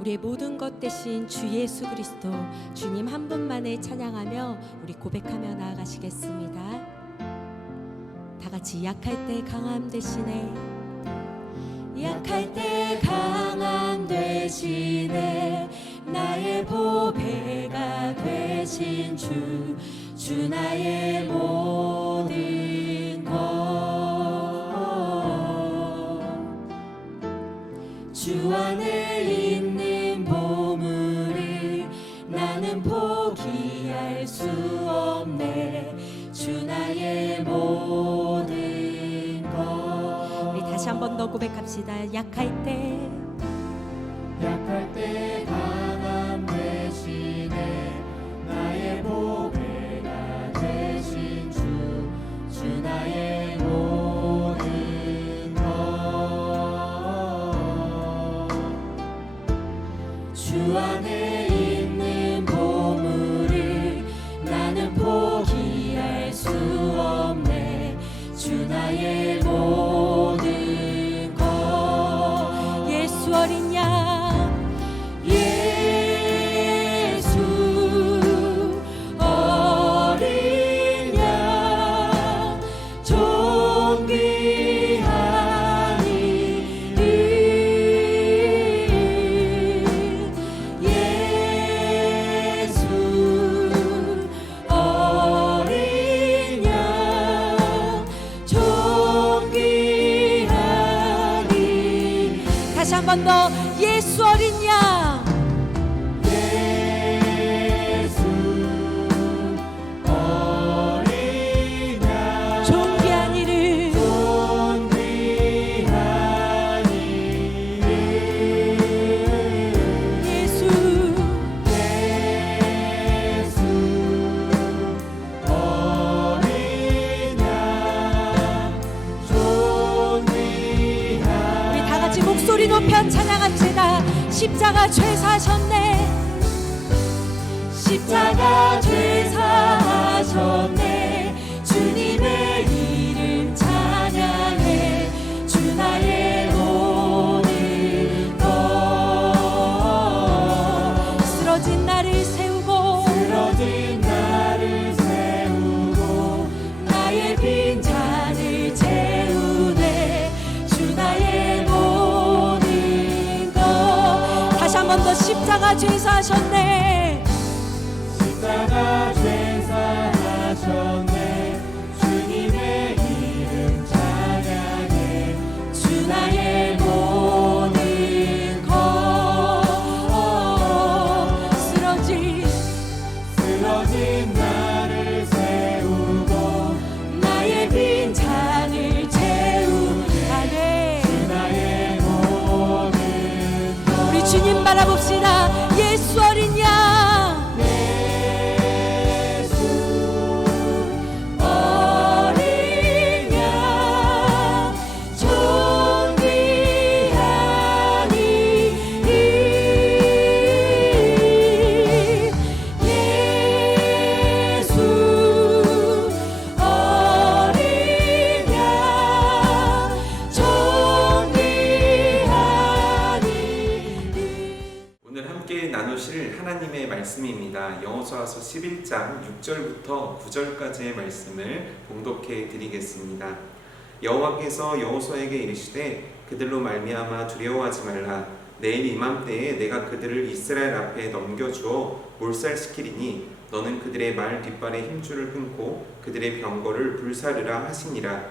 우리의 모든 것 대신 주 예수 그리스도 주님 한 분만을 찬양하며 우리 고백하며 나아가시겠습니다. 다 같이 약할 때 강함 대신에, 약할 때 강함 대신에 나의 보배가 되신 주 나의 모든 것, 주 안에 있는 보물을 나는 포기할 수 없네. 주 나의 모든 것. 우리 다시 한 번 더 고백합시다. 약할 때 강함 대신에 나의 보배가 되신 주 나의 모든 것, 주 안에 있는 보물을 나는 포기할 수 없네. 주 나의 모든 것. 예수 어린 양, 다시 한 번 더. 예수 어린 양, 예수 어린 양, 존귀한 이름, 존귀한 이름, 예수 어린 양, 존귀한. 우리 다 같이 목소리 높여 찬양합시다. 십자가 죄 사셨네, 십자가 죄 사하셨네. 주님의 이름 찬양해. 주 나의 모든 것, 쓰러진 나를 세우고 나의 빈잔을 채우네. 주 나의 모든 것. 다시 한 번 더. 십자가 죄 사셨네, 십자가 죄 사하셨네. 주님의 이름 찬양해. 주 나의 모든 것, 쓰러진 나를 세우고 나의 빈잔을 채우네. 주 나의 모든 것. 우리 주님 바라봅시다. 예수 어린 양, 예수 어린 양, 존귀한 이름, 예수 어린 양, 존귀한 이름. 오늘 함께 나누실 하나님의 말씀입니다. 여호수아서 11장 6절부터 9절까지의 말씀을 봉독해 드리겠습니다. 여호와께서 여호수아에게 이르시되 그들로 말미암아 두려워하지 말라. 내일 이맘때에 내가 그들을 이스라엘 앞에 넘겨주어 몰살시키리니 너는 그들의 말 뒷발의 힘줄을 끊고 그들의 병거를 불사르라 하시니라.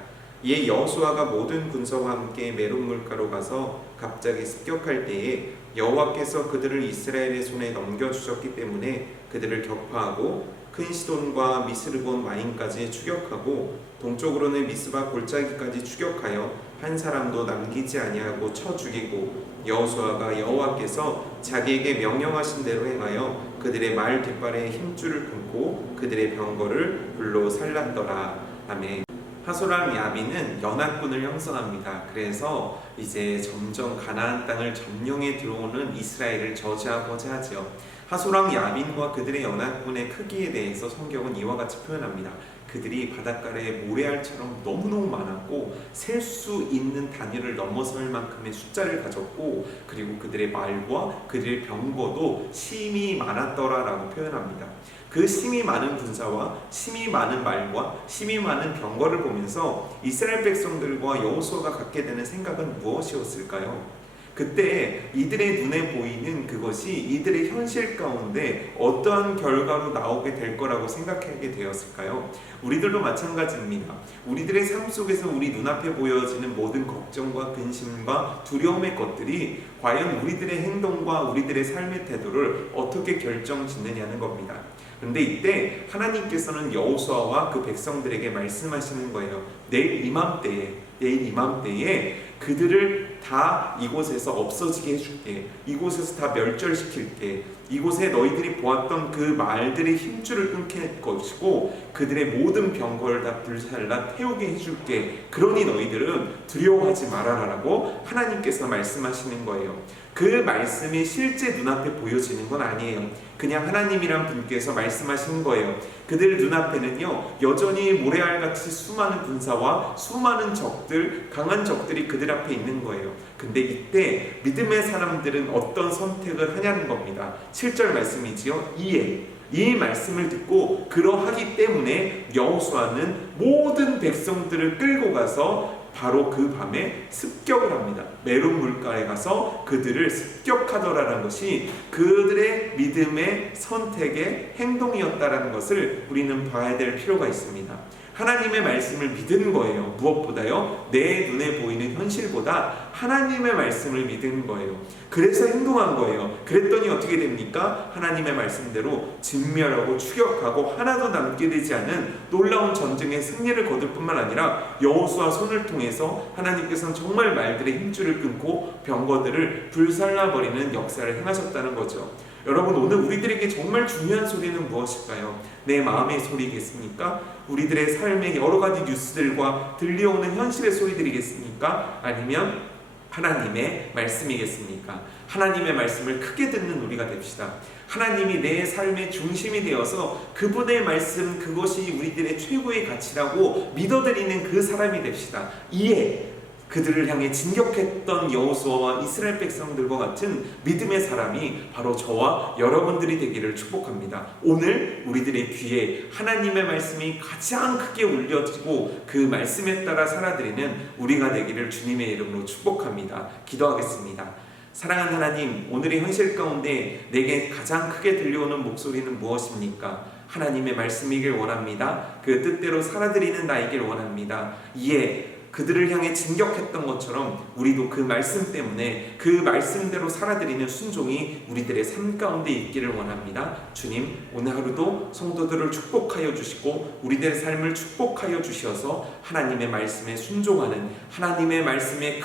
이에 여호수아가 모든 군사와 함께 메론 물가로 가서 갑자기 습격할 때에 여호와께서 그들을 이스라엘의 손에 넘겨주셨기 때문에 그들을 격파하고 큰 시돈과 미스르본 와인까지 추격하고 동쪽으로는 미스바 골짜기까지 추격하여 한 사람도 남기지 아니하고 쳐 죽이고 여호수아가 여호와께서 자기에게 명령하신 대로 행하여 그들의 말 뒷발에 힘줄을 끊고 그들의 병거를 불로 살랐더라. 아멘. 하솔람 야빈은 연합군을 형성합니다. 그래서 이제 점점 가나안 땅을 점령해 들어오는 이스라엘을 저지하고자 하죠. 하소랑 야빈과 그들의 연합군의 크기에 대해서 성경은 이와 같이 표현합니다. 그들이 바닷가에 모래알처럼 너무너무 많았고 셀 수 있는 단위를 넘어설 만큼의 숫자를 가졌고, 그리고 그들의 말과 그들의 병거도 심히 많았더라라고 표현합니다. 그 심히 많은 군사와 심히 많은 말과 심히 많은 병거를 보면서 이스라엘 백성들과 여호수아가 갖게 되는 생각은 무엇이었을까요? 그때 이들의 눈에 보이는 그것이 이들의 현실 가운데 어떠한 결과로 나오게 될 거라고 생각하게 되었을까요? 우리들도 마찬가지입니다. 우리들의 삶 속에서 우리 눈앞에 보여지는 모든 걱정과 근심과 두려움의 것들이 과연 우리들의 행동과 우리들의 삶의 태도를 어떻게 결정짓느냐는 겁니다. 그런데 이때 하나님께서는 여호수아와 그 백성들에게 말씀하시는 거예요. 내일 이맘때에 그들을 다 이곳에서 없어지게 해줄게. 이곳에서 다 멸절시킬게. 이곳에 너희들이 보았던 그 말들의 힘줄을 끊게 할 것이고 그들의 모든 병거를 다 불살라 태우게 해줄게. 그러니 너희들은 두려워하지 말아라라고 하나님께서 말씀하시는 거예요. 그 말씀이 실제 눈앞에 보여지는 건 아니에요. 그냥 하나님이란 분께서 말씀하신 거예요. 그들 눈앞에는요, 여전히 모래알같이 수많은 군사와 수많은 적들, 강한 적들이 그들 앞에 있는 거예요. 근데 이때 믿음의 사람들은 어떤 선택을 하냐는 겁니다. 7절 말씀이지요. 이 말씀을 듣고 그러하기 때문에 여호수아는 모든 백성들을 끌고 가서 바로 그 밤에 습격을 합니다. 메론 물가에 가서 그들을 습격하더라는 것이 그들의 믿음의 선택의 행동이었다라는 것을 우리는 봐야 될 필요가 있습니다. 하나님의 말씀을 믿은 거예요. 무엇보다요? 내 눈에 보이는 현실보다 하나님의 말씀을 믿은 거예요. 그래서 행동한 거예요. 그랬더니 어떻게 됩니까? 하나님의 말씀대로 진멸하고 추격하고 하나도 남게 되지 않은 놀라운 전쟁의 승리를 거둘 뿐만 아니라 여호수아 손을 통해서 하나님께서는 정말 말들의 힘줄을 끊고 병거들을 불살라버리는 역사를 행하셨다는 거죠. 여러분, 오늘 우리들에게 정말 중요한 소리는 무엇일까요? 내 마음의 소리겠습니까? 우리들의 삶의 여러 가지 뉴스들과 들려오는 현실의 소리들이겠습니까? 아니면 하나님의 말씀이겠습니까? 하나님의 말씀을 크게 듣는 우리가 됩시다. 하나님이 내 삶의 중심이 되어서 그분의 말씀, 그것이 우리들의 최고의 가치라고 믿어드리는 그 사람이 됩시다. 이에 그들을 향해 진격했던 여호수아와 이스라엘 백성들과 같은 믿음의 사람이 바로 저와 여러분들이 되기를 축복합니다. 오늘 우리들의 귀에 하나님의 말씀이 가장 크게 울려지고 그 말씀에 따라 살아드리는 우리가 되기를 주님의 이름으로 축복합니다. 기도하겠습니다. 사랑하는 하나님, 오늘의 현실 가운데 내게 가장 크게 들려오는 목소리는 무엇입니까? 하나님의 말씀이길 원합니다. 그 뜻대로 살아드리는 나이길 원합니다. 이에 그들을 향해 진격했던 것처럼 우리도 그 말씀 때문에 그 말씀대로 살아드리는 순종이 우리들의 삶 가운데 있기를 원합니다. 주님, 오늘 하루도 성도들을 축복하여 주시고 우리들의 삶을 축복하여 주셔서 하나님의 말씀에 순종하는, 하나님의 말씀에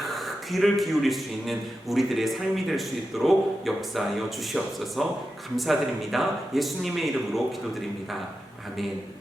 귀를 기울일 수 있는 우리들의 삶이 될 수 있도록 역사하여 주시옵소서. 감사드립니다. 예수님의 이름으로 기도드립니다. 아멘.